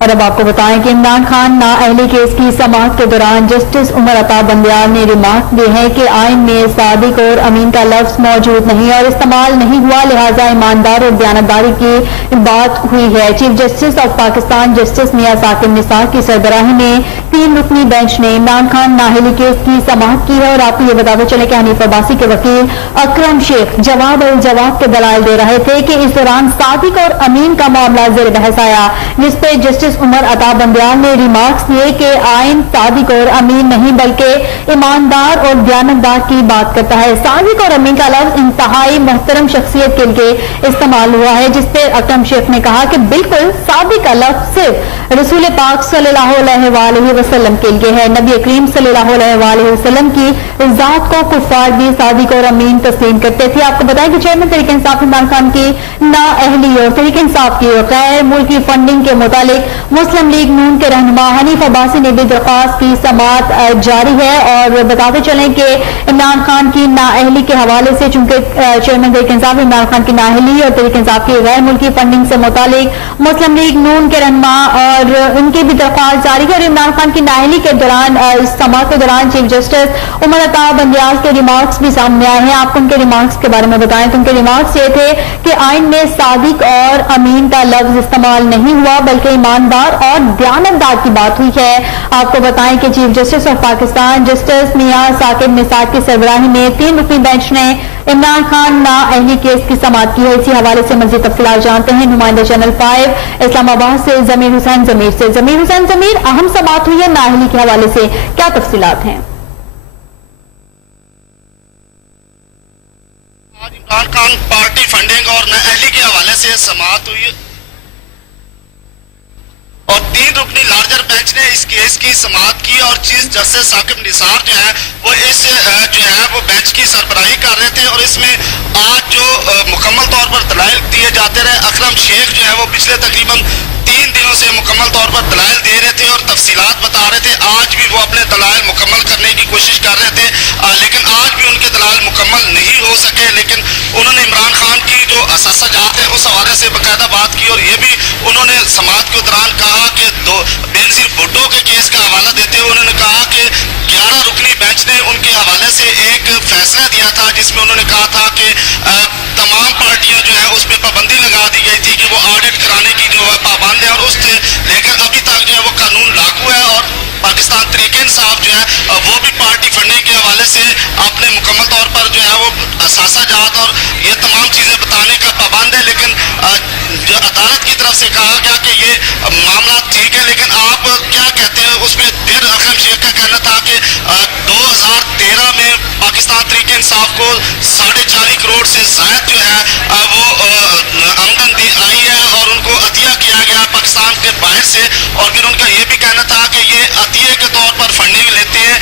اور اب آپ کو بتائیں کہ عمران خان نااہلی کیس کی سماعت کے دوران جسٹس عمر عطا بندیال نے ریمارک دی ہے کہ آئین میں صادق اور امین کا لفظ موجود نہیں اور استعمال نہیں ہوا، لہذا ایماندار اور دیانتداری کی بات ہوئی ہے۔ Chief justice of Pakistan justice میاں ثاقب نثار کی سربراہی میں 3 رکنی بینچ نے عمران خان نااہلی کیس کی سماعت کی ہے اور آپ کو یہ بتاتے چلے کہ حنیف عباسی کے وکیل اکرم شیخ جواب اور جواب کے دلائل دے رہے تھے کہ اس دوران صادق اور امین کا معاملہ زیر بحث آیا، جس پہ جسٹس عمر عطا بندیال نے ریمارکس دیے کہ آئین صادق اور امین نہیں بلکہ ایماندار اور دیانتدار کی بات کرتا ہے۔ صادق اور امین کا لفظ انتہائی محترم شخصیت کے لیے استعمال ہوا ہے، جس پہ اکرم شیخ نے کہا کہ بالکل صادق کا لفظ صرف رسول پاک صلی اللہ علیہ وآلہ وسلم کے لیے ہے۔ نبی کریم صلی اللہ علیہ وآلہ وسلم کی ذات کو کفار بھی صادق اور امین تسلیم کرتے تھے۔ آپ کو بتائیں کہ چیئرمین تحریک انصاف عمران خان کی نااہلی اور تحریک انصاف کی غیر ملکی فنڈنگ کے متعلق مسلم لیگ نون کے رہنما حنیف عباسی نے بھی درخواست کی سماعت جاری ہے اور بتاتے چلیں کہ عمران خان کی نااہلی کے حوالے سے چونکہ چیئرمین تحریک انصاف عمران خان کی نااہلی اور تحریک انصاف کی غیر ملکی فنڈنگ سے متعلق مسلم لیگ نون کے رہنما اور ان کی بھی درخواست جاری ہے اور عمران خان کی نااہلی کے دوران سماعت کے دوران چیف جسٹس عمر عطا بندیال کے ریمارکس بھی سامنے آئے ہیں۔ آپ کو ان کے ریمارکس کے بارے میں بتائیں تو ان کے ریمارکس یہ تھے کہ آئین میں صادق اور امین کا لفظ استعمال نہیں ہوا بلکہ ایماندار اور دیانتدار کی بات ہوئی ہے۔ آپ کو بتائیں کہ chief justice of Pakistan justice میاں ثاقب نثار کی سربراہی میں 3 رکنی بینچ نے عمران خان نااہلی کیس کی سماعت کی ہے۔ اسی حوالے سے مزید تفصیلات جانتے ہیں نمائندہ چینل 5 اسلام آباد سے ضمیر حسین ضمیر سے۔ ضمیر حسین ضمیر، اہم سماعت ہوئی ہے نااہلی کے حوالے سے، کیا تفصیلات ہیں؟ آج عمران خان پارٹی فنڈنگ اور نااہلی کے حوالے سے سماعت ہوئی اور 3 رکنی لارجر بینچ نے اس کیس کی سماعت کی اور چیف جسٹس ثاقب نثار جو ہے وہ اس وہ بینچ کی سربراہی کر رہے تھے اور اس میں آج جو مکمل طور پر دلائل دیے جاتے رہے، اکرم شیخ جو ہے وہ پچھلے تقریباً 3 دنوں سے مکمل طور پر دلائل دے رہے تھے اور تفصیلات بتا رہے تھے۔ آج بھی وہ اپنے دلائل مکمل کرنے کی کوشش کر رہے تھے لیکن آج بھی ان کے دلائل مکمل نہیں ہو سکے، لیکن انہوں نے عمران خان کی جو اثاثہ جات ہے اس حوالے سے باقاعدہ بات کی اور یہ بھی انہوں نے سماعت کے دوران کہا کہ بینظیر بھٹو کے کیس کا حوالہ دیتے ہوئے انہوں نے کہا کہ 11 رکنی بینچ نے ان کے حوالے سے ایک فیصلہ دیا تھا جس میں انہوں نے کہا تھا کہ تمام پارٹیاں جو ہے اس پہ پابندی لگا دی گئی تھی کہ وہ آڈٹ کرانے کی جو ہے پابند ہے اور اس سے لے کر ابھی تک جو ہے وہ قانون لاگو ہے اور پاکستان تحریک انصاف جو ہے وہ بھی پارٹی فنڈنگ کے حوالے سے اپنے مکمل طور پر جو ہے وہ اثاثہ جات اور یہ تمام چیزیں بتانے کا پابند ہے، لیکن جو عدالت کی طرف سے کہا گیا کہ یہ معاملہ ٹھیک ہے لیکن آپ کیا کہتے ہیں اس میں پھر اکرم شیخ کا کہنا تھا کہ 2013 میں پاکستان تحریک انصاف کو 4.5 کروڑ سے زائد جو ہے وہ آمدن آئی ہے اور ان کو عطیہ کیا گیا پاکستان کے باہر سے اور پھر ان کا یہ بھی کہنا تھا کہ یہ عطیے کے طور پر فنڈنگ لیتے ہیں۔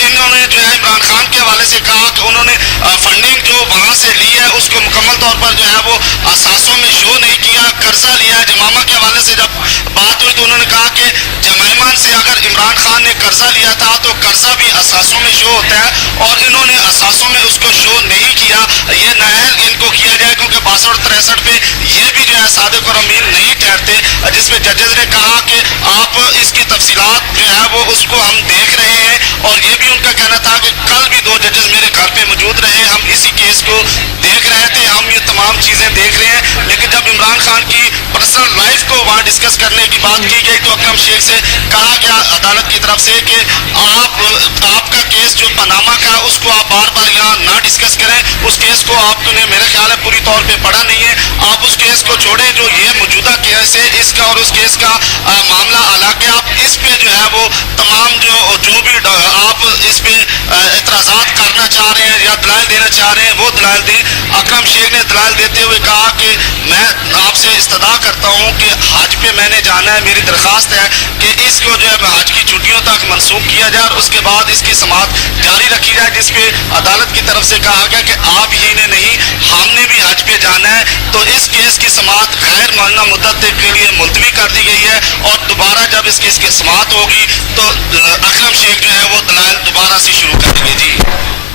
انہوں نے جو ہے عمران خان کے حوالے سے کہا کہ انہوں نے فنڈنگ جو وہاں سے لی ہے اس کو مکمل طور پر جو ہے وہ اثاثوں میں شو نہیں کیا، قرضہ لیا ہے۔ جمائما کے حوالے سے جب بات ہوئی تو انہوں نے کہا کہ جمائما سے اگر عمران خان نے قرضہ لیا تھا تو قرضہ بھی اثاثوں میں شو ہوتا ہے اور انہوں نے اثاثوں میں اس کو شو نہیں کیا، یہ نااہل ان کو کیا جائے کیونکہ 62 اور 63 پہ یہ بھی جو ہے صادق اور امین نہیں ٹھہرتے، جس میں ججز نے کہا کہ آپ اس کی تفصیلات جو ہے وہ اس کو ہم دیکھ رہے ہیں اور یہ بھی ان کا کہنا تھا کہ کل بھی 2 ججز میرے گھر پہ موجود رہے، ہم اسی کیس کو دیکھ رہے تھے، ہم یہ تمام چیزیں دیکھ رہے ہیں۔ لیکن جب عمران خان کی پرسنل لائف کو وہاں ڈسکس کرنے کی بات کی گئی تو اکرم شیخ سے کہا گیا عدالت کی طرف سے کہ آپ کا کیس جو پاناما کا اس کو آپ بار بار یہاں نہ ڈسکس کریں، اس کیس کو آپ نے میرے خیال ہے پوری طور پہ پڑھا نہیں ہے، آپ اس کیس کو چھوڑیں جو یہ موجودہ کیس ہے اس کا اور اس کیس کا معاملہ الگ ہے، آپ اس پہ جو ہے وہ تمام جو بھی آپ اس پہ اعتراضات کرنا چاہ رہے ہیں یا دلائل دینا چاہ رہے ہیں وہ دلائل دیں۔ اکرم شیخ نے دلائل دیتے ہوئے کہا کہ میں آپ سے استدعا کرتا ہوں کہ حج پہ میں نے جانا ہے، میری درخواست ہے کہ اس کو جو ہے حج کی چھٹیوں تک منسوخ کیا جائے اور اس کے بعد اس کی سماعت جاری رکھی جائے، جس پہ عدالت کی طرف سے کہا گیا کہ آپ ہی نے نہیں ہم نے بھی حج پہ جانا ہے، تو اس کیس کی سماعت غیر معینہ مدت کے لیے ملتوی کر دی گئی ہے اور دوبارہ جب اس کیس کی سماعت ہوگی تو اکرم شیخ جو ہے وہ دلائل دوبارہ سے شروع کر دیں گے۔ جی